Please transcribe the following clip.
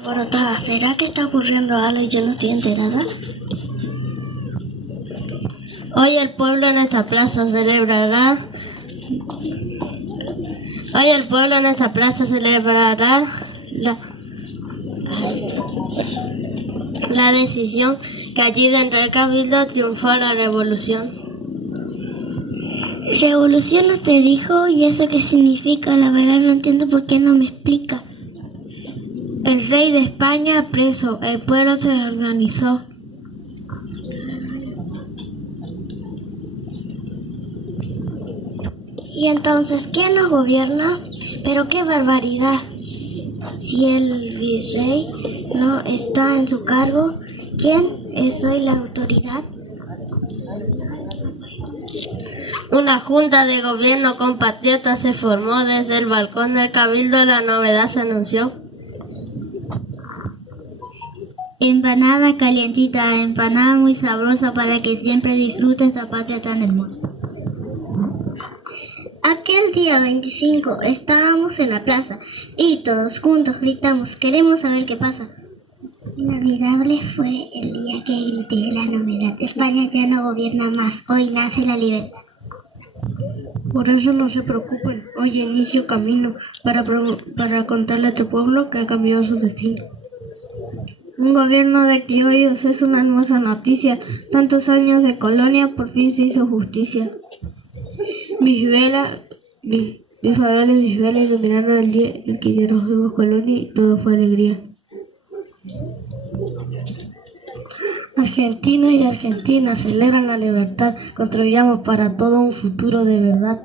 Alborotada, ¿será que está ocurriendo algo y yo no estoy enterada? Hoy el pueblo en esta plaza celebrará la decisión que allí dentro del cabildo triunfó la revolución. ¿Revolución usted dijo? ¿Y eso qué significa? La verdad no entiendo, por qué no me explica. El rey de España preso, el pueblo se organizó. ¿Y entonces quién nos gobierna? ¡Pero qué barbaridad! Si el virrey no está en su cargo, ¿quién es hoy la autoridad? Una junta de gobierno compatriota se formó desde el balcón del cabildo. La novedad se anunció. Empanada calientita, empanada muy sabrosa para que siempre disfrute esta patria tan hermosa. Aquel día 25 estábamos en la plaza y todos juntos gritamos: queremos saber qué pasa. Inolvidable fue el día que grité la novedad: España ya no gobierna más, hoy nace la libertad. Por eso no se preocupen, hoy inicio camino para contarle a tu pueblo que ha cambiado su destino. Un gobierno de criollos es una hermosa noticia, tantos años de colonia, por fin se hizo justicia. Mis faroles iluminaron el día en que nos fuimos colonia y todo fue alegría. Argentinos y argentinas celebran la libertad, construyamos para todo un futuro de verdad.